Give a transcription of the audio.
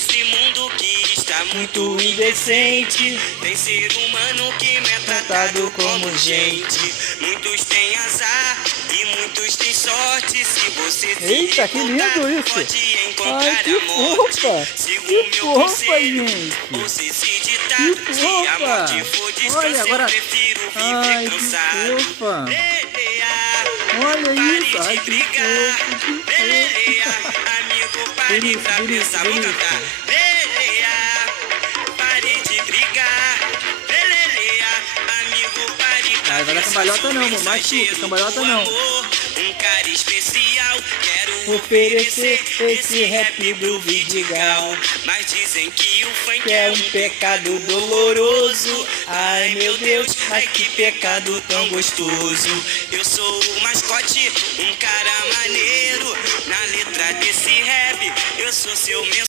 Nesse mundo que está muito indecente, tem ser humano que não é tratado como gente. Muitos têm azar e muitos têm sorte. Se você se Eita, que lindo isso! pode encontrar Ai, que a morte. fofa! Siga Que o meu fofa, conselho, gente! ouça esse ditado. Que Se a fofa! morte for distância, Olha, agora... eu prefiro Ai, viver que cansado. fofa! Leleia, Olha pare isso! Ai, de que brigar. fofo, que fofo! Leleia, amigo, pare pra pensar. Vamos cantar. Leleia, pare de brigar. Leleia, amigo, pare pra Ai, vai dar cambalhota não, amor. Machuca, cambalhota não. Um cara especial, quero Oferecer esse rap do Vidigal. Mas dizem que o funk Que é um pecado doloroso. Ai, meu Deus, mas que pecado tão gostoso. Eu sou o mascote, um cara maneiro. Na letra desse rap, eu sou seu